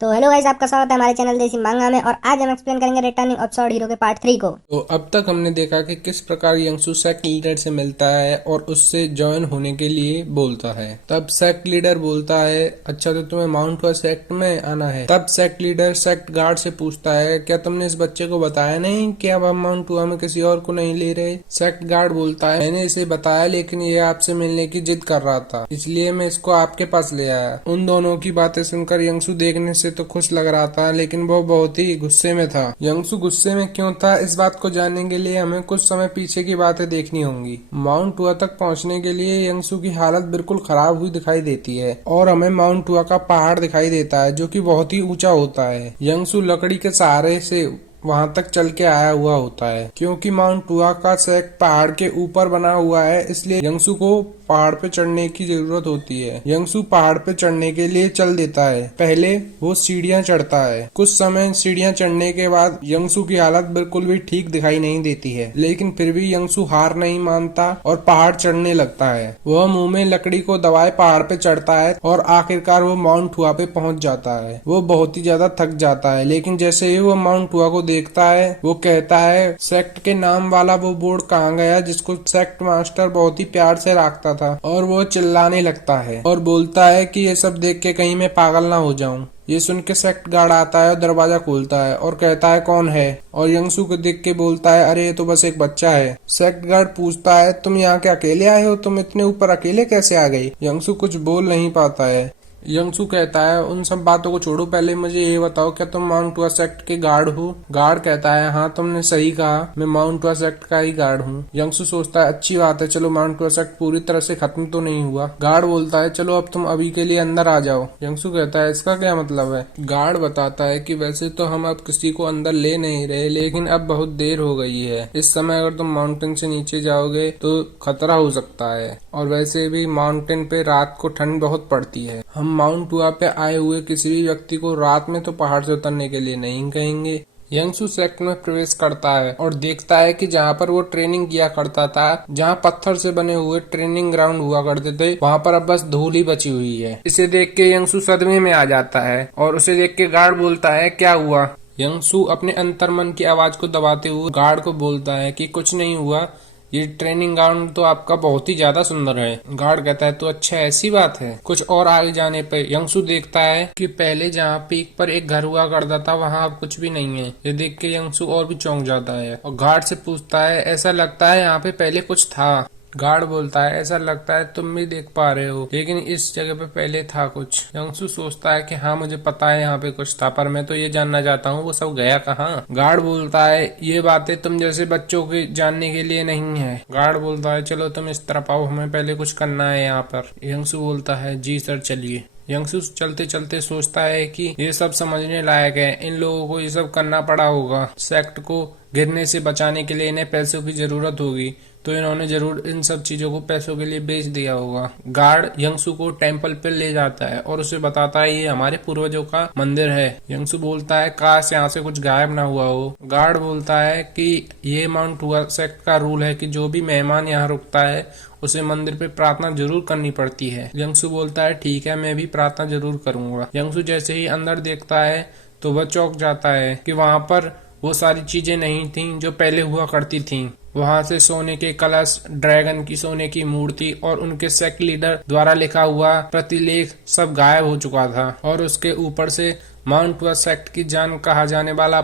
तो hello guys, आपका स्वागत है हमारे चैनल देसी मांगा में। और आज हम एक्सप्लेन करेंगे रिटर्निंग ऑफ स्वॉर्ड हीरो के पार्ट 3 को। तो अब तक हमने देखा कि किस प्रकार यंगसू सेक्ट लीडर से मिलता है और उससे ज्वाइन होने के लिए बोलता है। तब सेक्ट लीडर बोलता है, अच्छा तो तुम्हें माउंट हुआ सेक्ट में आना है। तब सेक्ट लीडर सेक्ट गार्ड से पूछता है, क्या तुमने इस बच्चे को बताया नहीं कि अब हम माउंट हुआ में किसी और को नहीं ले रहे। सेक्ट गार्ड बोलता है, मैंने इसे बताया लेकिन ये आपसे मिलने की जिद कर रहा था, इसलिए मैं इसको आपके पास ले आया। उन दोनों की बातें सुनकर यंगसू देखने से तो खुश लग रहा था, लेकिन वो बहुत ही गुस्से में था। यंगसू गुस्से में क्यों था, इस बात को जानने के लिए हमें कुछ समय पीछे की बातें देखनी होंगी। माउंट हुआ तक पहुंचने के लिए यंगसू की हालत बिल्कुल खराब हुई दिखाई देती है और हमें माउंट हुआ का पहाड़ दिखाई देता है, जो कि बहुत ही ऊंचा होता है। यंगसू लकड़ी के सहारे से वहां तक चल के आया हुआ होता है। क्योंकि माउंट हुआ का सेक्ट पहाड़ के ऊपर बना हुआ है, इसलिए यंगसू को पहाड़ पे चढ़ने की जरूरत होती है। यंगसू पहाड़ पे चढ़ने के लिए चल देता है। पहले वो सीढ़ियां चढ़ता है। कुछ समय सीढ़ियां चढ़ने के बाद यंगसू की हालत बिल्कुल भी ठीक दिखाई नहीं देती है, लेकिन फिर भी यंगसू हार नहीं मानता और पहाड़ चढ़ने लगता है। वह मुंह में लकड़ी को दबाए पहाड़ पे चढ़ता है और आखिरकार वो माउंट हुआ पे पहुंच जाता है। वो बहुत ही ज्यादा थक जाता है, लेकिन जैसे ही वो माउंट हुआ को देखता है, वो कहता है, सेक्ट के नाम वाला वो बोर्ड कहाँ गया जिसको सेक्ट मास्टर बहुत ही प्यार से रखता था। और वो चिल्लाने लगता है और बोलता है कि ये सब देख के कहीं मैं पागल ना हो जाऊं। ये सुन के सेक्ट गार्ड आता है और दरवाजा खोलता है और कहता है, कौन है? और यंगसू को देख के बोलता है, अरे ये तो बस एक बच्चा है। सेक्ट गार्ड पूछता है, तुम यहाँ के अकेले आए हो? तुम इतने ऊपर अकेले कैसे आ गई? यंगसू कुछ बोल नहीं पाता है। यंगसू कहता है, उन सब बातों को छोड़ो, पहले मुझे ये बताओ, क्या तुम माउंट हुआ सेक्ट के गार्ड हो? गार्ड कहता है, हाँ तुमने सही कहा, मैं माउंट हुआ सेक्ट का ही गार्ड हूँ। यंगसू सोचता है, अच्छी बात है, चलो माउंट हुआ सेक्ट पूरी तरह से खत्म तो नहीं हुआ। गार्ड बोलता है, चलो अब तुम अभी के लिए अंदर आ जाओ। यंगसू कहता है, इसका क्या मतलब है? गार्ड बताता है कि वैसे तो हम अब किसी को अंदर ले नहीं रहे, लेकिन अब बहुत देर हो गई है। इस समय अगर तुम माउंटेन से नीचे जाओगे तो खतरा हो सकता है, और वैसे भी माउंटेन पे रात को ठंड बहुत पड़ती है। हम माउंट हुआ पे आए हुए किसी भी व्यक्ति को रात में तो पहाड़ से उतरने के लिए नहीं कहेंगे। यंगसू सेक्ट में प्रवेश करता है और देखता है कि जहाँ पर वो ट्रेनिंग किया करता था, जहाँ पत्थर से बने हुए ट्रेनिंग ग्राउंड हुआ करते थे, वहाँ पर अब बस धूल ही बची हुई है। इसे देख के यंगसू सदमे में आ जाता है और उसे देख के गार्ड बोलता है, क्या हुआ? यंगसू अपने अंतर्मन की आवाज को दबाते हुए गार्ड को बोलता है कि कुछ नहीं हुआ, ये ट्रेनिंग ग्राउंड तो आपका बहुत ही ज्यादा सुंदर है। गार्ड कहता है, तो अच्छा ऐसी बात है। कुछ और आगे जाने पे यंगसू देखता है कि पहले जहाँ पीक पर एक घर हुआ करता था, वहाँ अब कुछ भी नहीं है। ये देख के यंगसू और भी चौंक जाता है और गार्ड से पूछता है, ऐसा लगता है यहाँ पे पहले कुछ था। गार्ड बोलता है, ऐसा लगता है तुम भी देख पा रहे हो, लेकिन इस जगह पे पहले था कुछ। यंगसू सोचता है कि हाँ मुझे पता है यहाँ पे कुछ था, पर मैं तो ये जानना चाहता हूँ वो सब गया कहाँ। गार्ड बोलता है, ये बातें तुम जैसे बच्चों के जानने के लिए नहीं है। गार्ड बोलता है, चलो तुम इस तरफ आओ, हमें पहले कुछ करना है यहाँ पर। यंगसू बोलता है, जी सर चलिए। यंगसू चलते चलते सोचता है कि ये सब समझने लायक है, इन लोगों को ये सब करना पड़ा होगा। सेक्ट को गिरने से बचाने के लिए इन्हें पैसों की जरूरत होगी, तो इन्होंने जरूर इन सब चीजों को पैसों के लिए बेच दिया होगा। गार्ड यंगसू को टेंपल पे ले जाता है और उसे बताता है, ये हमारे पूर्वजों का मंदिर है। यंगसू बोलता है, काश यहाँ से कुछ गायब ना हुआ हो। गार्ड बोलता है कि ये माउंट हुआ सेक्ट का रूल है कि जो भी मेहमान यहाँ रुकता है उसे मंदिर पे प्रार्थना जरूर करनी पड़ती है। यंगसू बोलता है, ठीक है, मैं भी प्रार्थना जरूर करूंगा। यंगसू जैसे ही अंदर देखता है तो वह चौंक जाता है कि वहाँ पर वो सारी चीजें नहीं थीं जो पहले हुआ करती थीं। वहां से सोने के कलश, ड्रैगन की सोने की मूर्ति और उनके सेक्ट लीडर द्वारा लिखा हुआ प्रतिलेख सब गायब हो चुका था, और उसके ऊपर से माउंट हुआ सेक्ट की जान कहा जाने वाला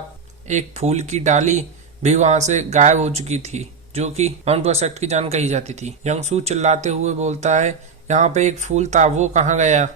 एक फूल की डाली भी वहां से गायब हो चुकी थी, जो कि माउंट हुआ सेक्ट की जान कही जाती थी। यंगसू चिल्लाते हुए बोलता है, यहाँ पे एक फूल था, वो कहाँ गया?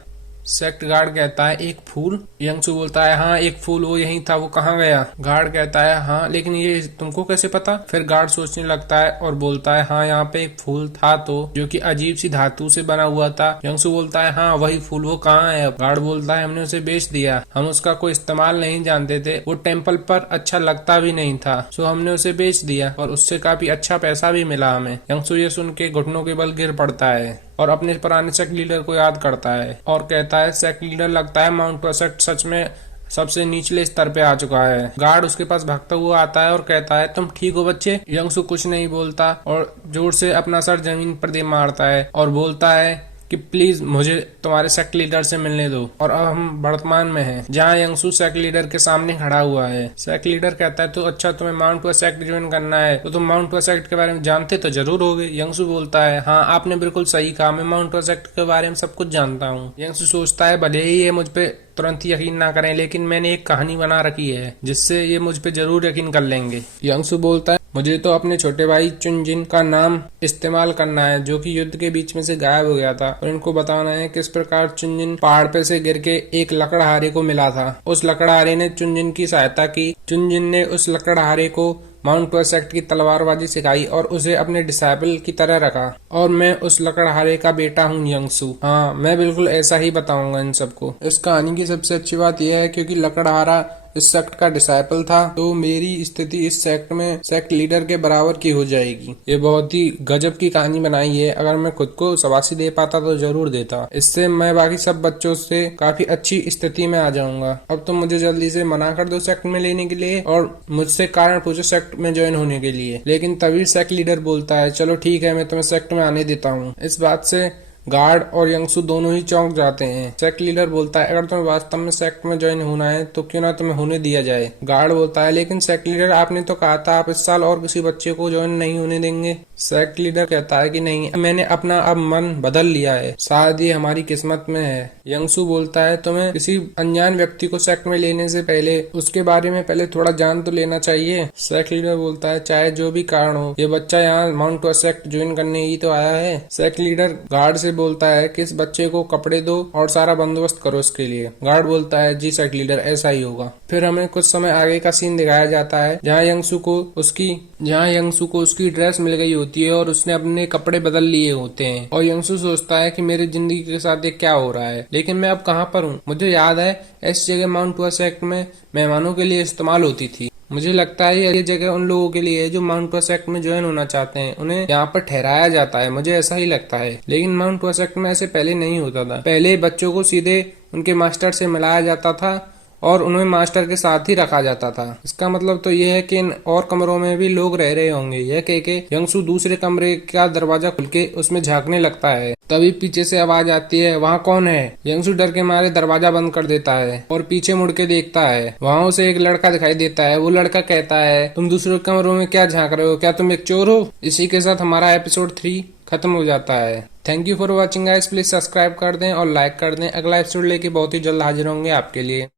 सेक्ट गार्ड कहता है, एक फूल? यंगसू बोलता है, हाँ एक फूल, वो यही था, वो कहाँ गया? गार्ड कहता है, हाँ लेकिन ये तुमको कैसे पता? फिर गार्ड सोचने लगता है और बोलता है, हाँ यहाँ पे एक फूल था तो, जो कि अजीब सी धातु से बना हुआ था। यंगसू बोलता है, हाँ वही फूल, वो कहाँ है? गार्ड बोलता है, हमने उसे बेच दिया, हम उसका कोई इस्तेमाल नहीं जानते थे, वो टेम्पल पर अच्छा लगता भी नहीं था, सो हमने उसे बेच दिया और उससे काफी अच्छा पैसा भी मिला हमें। यंगसू ये सुन के घुटनों के बल गिर पड़ता है और अपने पुराने सेक्ट लीडर को याद करता है और कहता है, सेक्ट लीडर लगता है माउंट हुआ सेक्ट सच में सबसे निचले स्तर पे आ चुका है। गार्ड उसके पास भागता हुआ आता है और कहता है, तुम ठीक हो बच्चे? यंगसू कुछ नहीं बोलता और जोर से अपना सर जमीन पर दे मारता है और बोलता है कि प्लीज मुझे तुम्हारे सेक्ट लीडर से मिलने दो। और अब हम वर्तमान में हैं, जहाँ यंगसू सेक्ट लीडर के सामने खड़ा हुआ है। सेक्ट लीडर कहता है तो अच्छा तुम्हें माउंट हुआ सेक्ट ज्वाइन करना है, तो तुम माउंट हुआ सेक्ट के बारे में जानते तो जरूर होगे। यंगसू बोलता है हाँ आपने बिल्कुल सही कहा, मैं माउंट हुआ सेक्ट के बारे में सब कुछ जानता हूँ। यंगसू सोचता है भले ही ये मुझ पे तुरंत यकीन ना करें, लेकिन मैंने एक कहानी बना रखी है जिससे ये मुझ पे जरूर यकीन कर लेंगे। यंगसू बोलता है मुझे तो अपने छोटे भाई चुनजिन का नाम इस्तेमाल करना है, जो कि युद्ध के बीच में से गायब हो गया था, और इनको बताना है किस प्रकार चुनजिन पहाड़ पे से गिर के एक लकड़हारे को मिला था। उस लकड़हारे ने चुनजिन की सहायता की। चुनजिन ने उस लकड़हारे को माउंट हुआ सेक्ट की तलवारबाजी सिखाई और उसे अपने डिसाइबल की तरह रखा। और मैं उस लकड़हारे का बेटा हूँ यंगसू। हाँ मैं बिल्कुल ऐसा ही बताऊंगा इन सबको। इस कहानी की सबसे अच्छी बात यह है क्योंकि लकड़हारा इस सेक्ट का डिसाइपल था, तो मेरी स्थिति इस सेक्ट में सेक्ट लीडर के बराबर की हो जाएगी। ये बहुत ही गजब की कहानी बनाई है। अगर मैं खुद को शाबाशी दे पाता तो जरूर देता। इससे मैं बाकी सब बच्चों से काफी अच्छी स्थिति में आ जाऊंगा। अब तो मुझे जल्दी से मना कर दो सेक्ट में लेने के लिए और मुझसे कारण पूछो सेक्ट में ज्वाइन होने के लिए। लेकिन तभी सेक्ट लीडर बोलता है चलो ठीक है, मैं तुम्हें सेक्ट में आने देता हूँ। इस बात से गार्ड और यंगसू दोनों ही चौंक जाते हैं। सेक्ट लीडर बोलता है अगर तुम्हें वास्तव में सेक्ट में ज्वाइन होना है तो क्यों ना तुम्हें होने दिया जाए। गार्ड बोलता है लेकिन सेक्ट लीडर आपने तो कहा था आप इस साल और किसी बच्चे को ज्वाइन नहीं होने देंगे। सेक्ट लीडर कहता है कि नहीं, मैंने अपना अब मन बदल लिया है, शायद ये हमारी किस्मत में है। यंगसू बोलता है तुम्हें किसी अनजान व्यक्ति को सेक्ट में लेने से पहले उसके बारे में पहले थोड़ा जान तो लेना चाहिए। सेक्ट लीडर बोलता है चाहे जो भी कारण हो, ये बच्चा यहाँ माउंट हुआ सेक्ट ज्वाइन करने ही तो आया है। सेक्ट लीडर गार्ड से बोलता है कि इस बच्चे को कपड़े दो और सारा बंदोबस्त करो इसके लिए। गार्ड बोलता है जी सेक्ट लीडर ऐसा ही होगा। फिर हमें कुछ समय आगे का सीन दिखाया जाता है जहाँ यंगसू को उसकी ड्रेस मिल गई होती है और उसने अपने कपड़े बदल लिए होते हैं। और यंगसू सोचता है कि मेरी जिंदगी के साथ ये क्या हो रहा है, लेकिन मैं अब कहाँ पर हूँ। मुझे याद है इस जगह माउंट हुआ सेक्ट में मेहमानों के लिए इस्तेमाल होती थी। मुझे लगता है ये जगह उन लोगों के लिए है जो माउंट हुआ सेक्ट में ज्वाइन होना चाहते हैं, उन्हें यहाँ पर ठहराया जाता है। मुझे ऐसा ही लगता है, लेकिन माउंट हुआ सेक्ट में ऐसे पहले नहीं होता था। पहले बच्चों को सीधे उनके मास्टर से मिलाया जाता था और उन्हें मास्टर के साथ ही रखा जाता था। इसका मतलब तो यह है कि इन और कमरों में भी लोग रह रहे होंगे। यह कह के यंगसू दूसरे कमरे का दरवाजा खुल के उसमें झांकने लगता है। तभी पीछे से आवाज आती है वहाँ कौन है। यंगसू डर के मारे दरवाजा बंद कर देता है और पीछे मुड़ के देखता है। वहाँ उसे एक लड़का दिखाई देता है। वो लड़का कहता है तुम दूसरे कमरों में क्या झांक रहे हो, क्या तुम एक चोर हो। इसी के साथ हमारा एपिसोड 3 खत्म हो जाता है। Thank you for watching guys, please subscribe कर दें और लाइक कर दें। अगला एपिसोड लेके बहुत ही जल्द हाजिर होंगे आपके लिए।